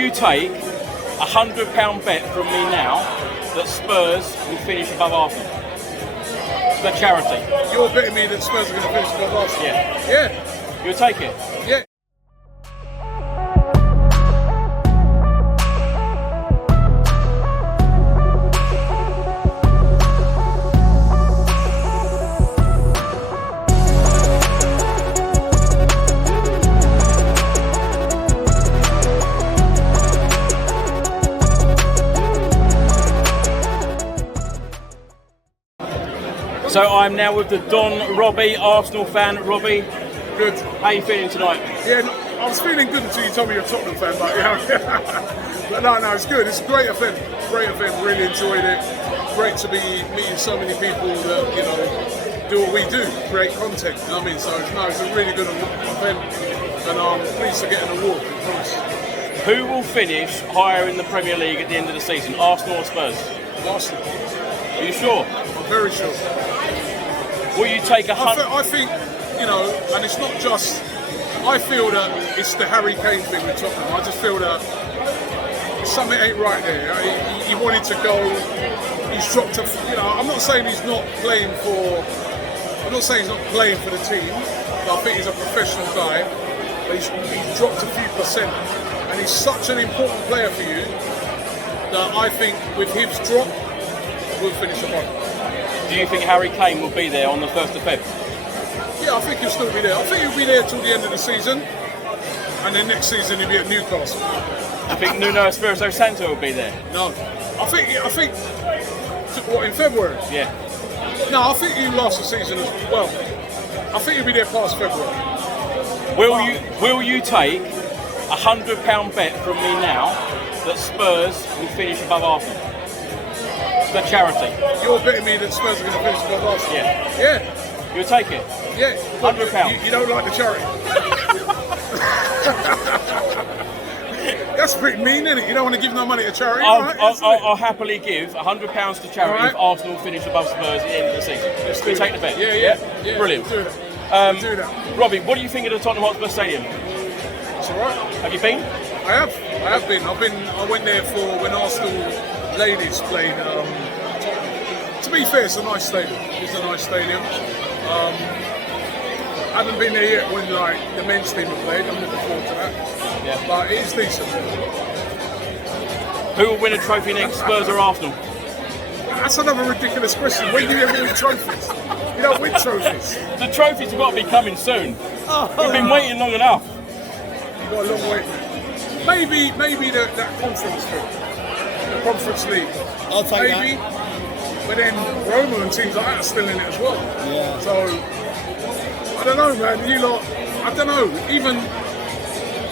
you take £100 bet from me now that Spurs will finish above Arsenal? The charity. You're betting me that Spurs are going to finish above Arsenal? Yeah. Yeah. You'll take it? Yeah. So I'm now with the Don Robbie, Arsenal fan. Robbie, Good. how are you feeling tonight? Yeah, I was feeling good until you told me you're a Tottenham fan, but but no, it's good. It's a great event. Really enjoyed it. Great to be meeting so many people that, you know, do what we do, create content. You know what I mean? So it's a really good event, and I'm pleased to get an award. I promise. Who will finish higher in the Premier League at the end of the season, Arsenal or Spurs? Arsenal. Are you sure? I'm very sure. Will you take I think, you know, and it's not just. I feel that it's the Harry Kane thing with Tottenham. I just feel that something ain't right there. He wanted to go. He's dropped a. You know, I'm not saying he's not playing for. I'm not saying he's not playing for the team. But I think he's a professional guy. But he's dropped a few percent, and he's such an important player for you that I think with his drop, we'll finish above. Do you think Harry Kane will be there on the 1st of Feb? Yeah, I think he'll still be there. I think he'll be there till the end of the season, and then next season he'll be at Newcastle. I think Nuno Espirito Santo will be there. No, I think what, in February? Yeah. No, I think he'll last the season as well. I think he'll be there past February. Will you take £100 bet from me now that Spurs will finish above Arsenal? The charity. You're betting me that Spurs are going to finish above Arsenal? Yeah. Yeah. You'll take it? Yeah. £100. You don't like the charity? That's pretty mean, isn't it? You don't want to give no money to charity, right? I'll happily give £100 to charity if Arsenal finish above Spurs at the end of the season. Let's we take the bet? Yeah. Brilliant. Do that. Robbie, what do you think of the Tottenham Hotspur Stadium? It's alright. Have you been? I have been. I went there for when Arsenal ladies played Tottenham. To be fair, it's a nice stadium. It's a nice stadium. I haven't been there yet when like the men's team have played. I'm looking forward to that. Yeah. But it's decent. Who will win a trophy next, Spurs or Arsenal? That's another ridiculous question. When do you ever win trophies? You don't win trophies. The trophies have got to be coming soon. We've been waiting long enough. You've got a long way. Maybe that conference thing. The Conference League. I'll take maybe. that. But then Roma and teams like that are still in it as well. Yeah. So I don't know, man. You lot, I don't know. Even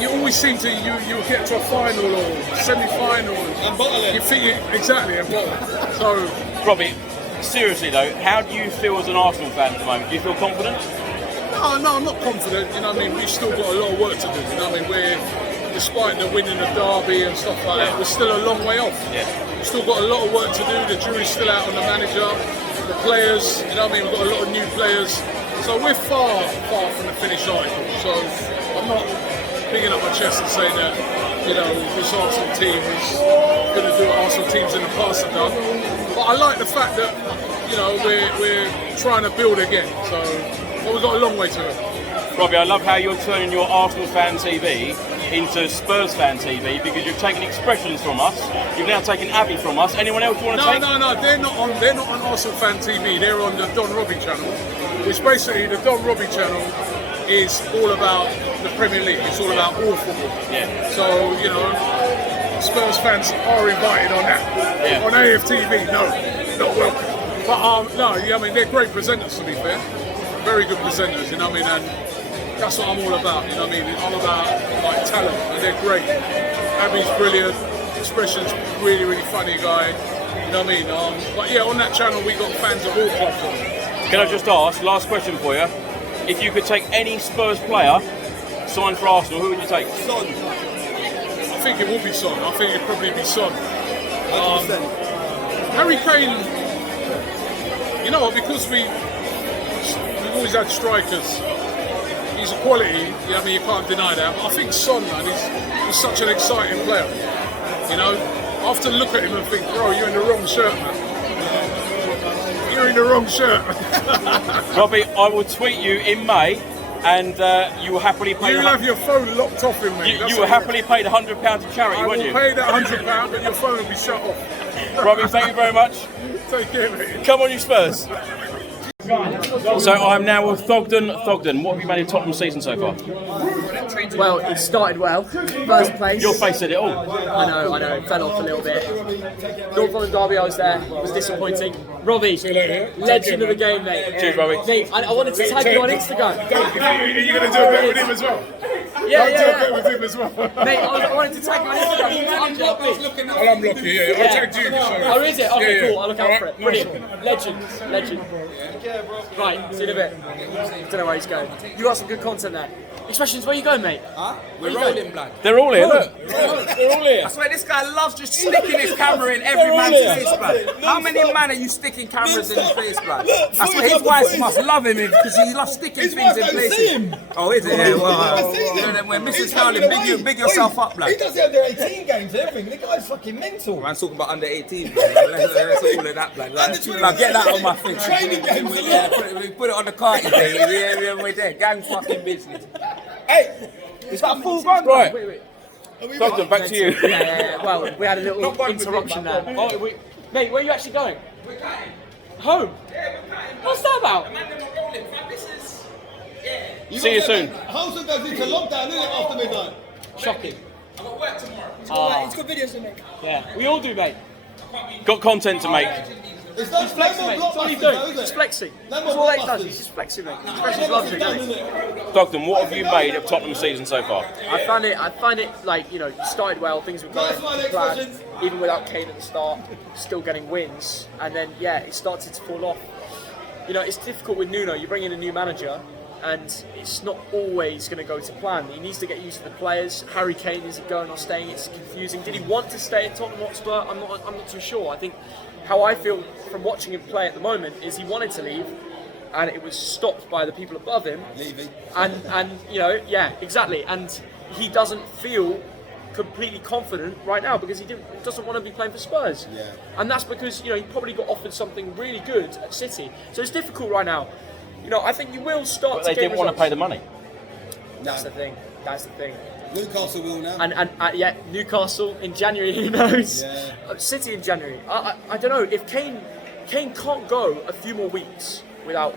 you always seem to you get to a final or semi-final And bottle it. You think exactly and bottle it. So Robbie, seriously though, how do you feel as an Arsenal fan at the moment? Do you feel confident? no, I'm not confident. You know, what I mean, we've still got a lot of work to do. You know, what I mean, despite the winning the derby and stuff like that, we're still a long way off. Yeah. We've still got a lot of work to do. The jury's still out on the manager, the players. You know what I mean? We've got a lot of new players. So we're far from the finished article. So I'm not picking up my chest and saying that, you know, this Arsenal team is going to do what Arsenal teams in the past have done. But I like the fact that, you know, we're trying to build again. So but we've got a long way to go. Robbie, I love how you're turning your Arsenal fan TV into Spurs fan TV because you've taken expressions from us. You've now taken Abby from us. Anyone else you want to take? No. They're not on Arsenal fan TV. They're on the Don Robbie channel, which basically the Don Robbie channel is all about the Premier League. It's all about all football. Yeah. So you know, Spurs fans are invited on that. Yeah. On AFTV, no, not welcome. But no, yeah, I mean they're great presenters to be fair. Very good presenters, you know what I mean? And that's what I'm all about, you know what I mean? I'm about like talent, and they're great. Abby's brilliant, Expression's really, really funny guy, you know what I mean? But yeah, on that channel we got fans of all clubs on. Can I just ask, last question for you. If you could take any Spurs player signed for Arsenal, who would you take? Son. I think it will be Son. I think it'd probably be Son. 100%. Harry Kane, you know what, because we've always had strikers, he's a quality. I mean, you can't deny that. But I think Son, man, he's such an exciting player. You know, I often look at him and think, bro, you're in the wrong shirt, man. You're in the wrong shirt. Robbie, I will tweet you in May, and you will happily pay. You'll have your phone locked off in me. You will happily pay the £100 to charity, I won't will you? pay that £100, but your phone will be shut off. Robbie, thank you very much. Take care, mate. Come on, you Spurs. So I'm now with Thogden. Thogden, what have you made of Tottenham season so far? Well, it started well. First place. Your face said it all. I know. Fell off a little bit. North London derby, I was there. It was disappointing. Robbie, legend of the game, mate. Cheers, Robbie. Mate, I wanted to tag you on Instagram. Are you going to do a bit with him as well? Yeah. Do a bit with him as well. Mate, I wanted to tag you on Instagram. I'm lucky. Well, I'm lucky, yeah. I tagged you. Oh, is it? Okay, Yeah. cool. I'll look out for it. Alright, Brilliant. Legend. Right, see you in a bit. Don't know where he's going. You got some good content there. Expressions, where you going, mate? We're rolling, blood. They're all here, look. They're all here. I swear this guy loves just sticking his camera in every man's face, blood. How many men are you sticking cameras in his face, blood? I swear his wife must love him because he loves sticking things in places. Oh, is it? Yeah, well, you know, when Mrs. Cowlin, big yourself up, blood. He does the under 18 games and everything. The guy's fucking mental. I'm talking about under 18, blood. Let's all of that, blood. Like, get that on my face. Training games. Yeah, put it on the card today. Yeah, we're there. Gang fucking business. Hey, Is that full gun? Right. Wait. Thogden, back to you. Yeah. Well, we had a little interruption there. Oh, mate, where are you actually going? We're going. Home. What's that about? See you soon. Housen goes into lockdown, isn't it, after midnight? Shocking. I've got work tomorrow. He's got videos to make. Yeah, we all do, mate. Got content to make. It's no Flexing, mate. That's all he's doing. He's flexing. That's all that he does. He's just flexing, mate. Expressions loves it, mate. Thogden, what have you made of Tottenham season so far? I find it like, you know, started well, things were going to plan, even without Kane at the start, still getting wins, and then it started to fall off. You know, it's difficult with Nuno. You bring in a new manager, and it's not always going to go to plan. He needs to get used to the players. Harry Kane, is it going or staying? It's confusing. Did he want to stay at Tottenham Hotspur? I'm not too sure. I think how I feel from watching him play at the moment is he wanted to leave, and it was stopped by the people above him. Leaving. And you know, exactly. And he doesn't feel completely confident right now because he doesn't want to be playing for Spurs. Yeah. And that's because, you know, he probably got offered something really good at City. So it's difficult right now. You know, I think you will start But to they get didn't want to pay the money. That's the thing. Newcastle will now. And Newcastle in January, who knows? Yeah. City in January. I don't know if Kane can't go a few more weeks without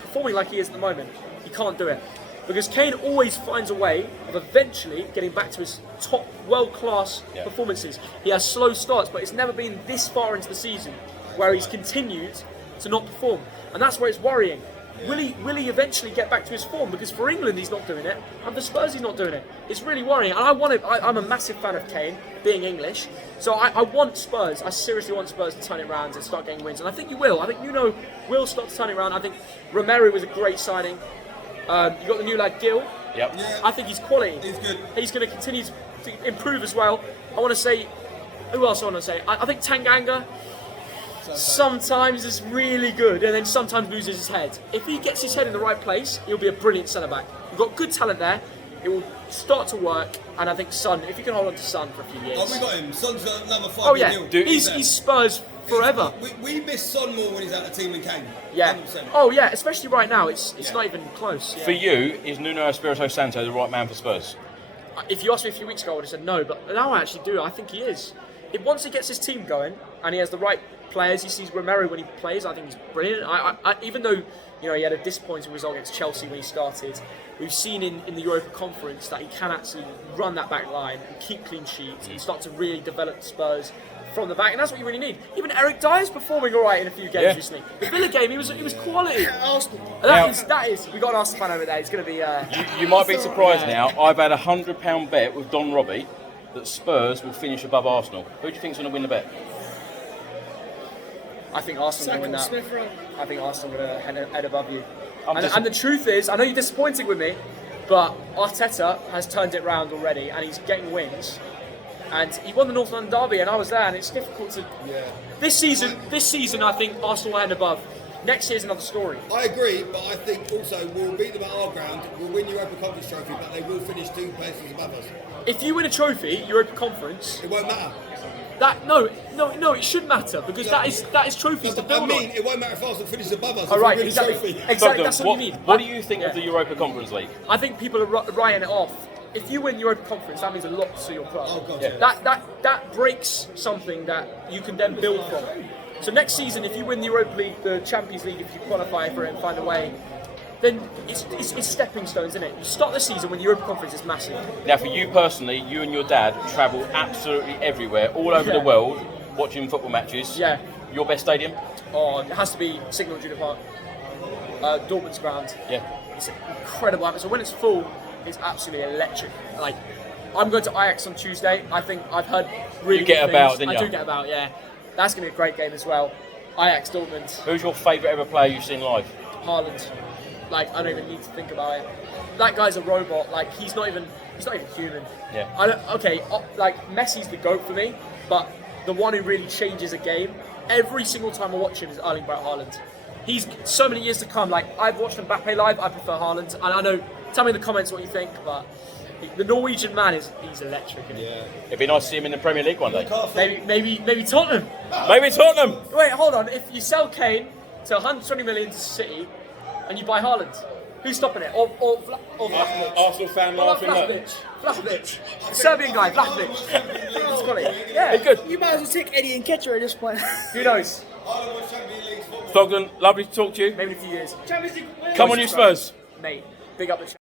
performing like he is at the moment. He can't do it because Kane always finds a way of eventually getting back to his top world-class performances. He has slow starts, but it's never been this far into the season where he's continued to not perform, and that's where it's worrying. Will he eventually get back to his form? Because for England he's not doing it, and for Spurs he's not doing it. It's really worrying, and I'm a massive fan of Kane, being English, so I want Spurs, I seriously want Spurs to turn it around and start getting wins, and I think you will. I think Nuno will start to turn it around. I think Romero was a great signing. You got the new lad Gill. Yep. Yeah. I think he's quality. He's good. He's going to continue to improve as well. I want to say, who else I want to say? I think Tanganga sometimes is really good and then sometimes loses his head. If he gets his head in the right place, he'll be a brilliant centre-back. You've got good talent there. It will start to work, and I think Son, if you can hold on to Son for a few years. Oh, we got him. Son's got another 5 Oh yeah, million. he's Spurs forever. We miss Son more when he's out of the team than Kane. Yeah. 100%. Oh yeah, especially right now. It's not even close. For you, is Nuno Espirito Santo the right man for Spurs? If you asked me a few weeks ago, I would have said no, but now I actually do. I think he is. Once he gets his team going and he has the right players, he sees Romero when he plays, I think he's brilliant. Even though, you know, he had a disappointing result against Chelsea when he started, we've seen in the Europa Conference that he can actually run that back line and keep clean sheets and start to really develop Spurs from the back, and that's what you really need. Even Eric Dyer's performing all right in a few games recently. The Villa game, he was quality. That is. We got an Arsenal fan over there. It's going to be. You might be surprised now. I've had a £100 bet with Don Robbie that Spurs will finish above Arsenal. Who do you think's going to win the bet? I think Arsenal will win that. I think Arsenal will head above you. I'm And the truth is, I know you're disappointed with me, but Arteta has turned it round already, and he's getting wins. And he won the North London derby, and I was there, and it's difficult to. Yeah. This season, I think Arsenal will end above. Next year's another story. I agree, but I think also we'll beat them at our ground, we'll win Europa Conference trophy, but they will finish 2 places above us. If you win a trophy, Europa Conference, It won't matter. it should matter because that is trophies to build I mean, it won't matter if Arsenal finishes above us. on. If Right, we win exactly. a trophy. Exactly. Thogden, That's what you mean. What do you think of the Europa Conference League? I think people are writing it off. If you win Europa Conference, that means a lot to your club. Oh, God, yeah. That breaks something that you can then build from. So next season, if you win the Europa League, the Champions League, if you qualify for it and find a way, then it's stepping stones, isn't it? You start the season when the Europa Conference is massive. Now, for you personally, you and your dad travel absolutely everywhere, all over the world, watching football matches. Yeah. Your best stadium? Oh, it has to be Signal Iduna Park, Dortmund's ground. Yeah. It's an incredible atmosphere. When it's full, it's absolutely electric. Like, I'm going to Ajax on Tuesday. I think I've heard really You get good about, things. didn't I you? do get about, yeah. That's going to be a great game as well. Ajax, Dortmund, Who's your favourite ever player you've seen live? Haaland. Like, I don't even need to think about it. That guy's a robot. Like, he's not even human. Yeah. Like, Messi's the GOAT for me, but the one who really changes a game every single time I watch him is Erling Braut Haaland. He's so many years to come. Like, I've watched Mbappe live, I prefer Haaland. And I know, tell me in the comments what you think, but the Norwegian man he's electric. Isn't he? It'd be nice to see him in the Premier League one day. Maybe Tottenham. Maybe Tottenham! Wait, hold on. If you sell Kane to 120 million to City and you buy Haaland, who's stopping it? Or Vlahovic? Arsenal fan laughing at Vlahovic. Serbian guy, Vlahovic. He's got it. Yeah. It's good. You might as well take Eddie Enquires at this point. Who knows? Thogden, lovely to talk to you. Maybe in a few years. Come on, you Spurs. Mate, big up the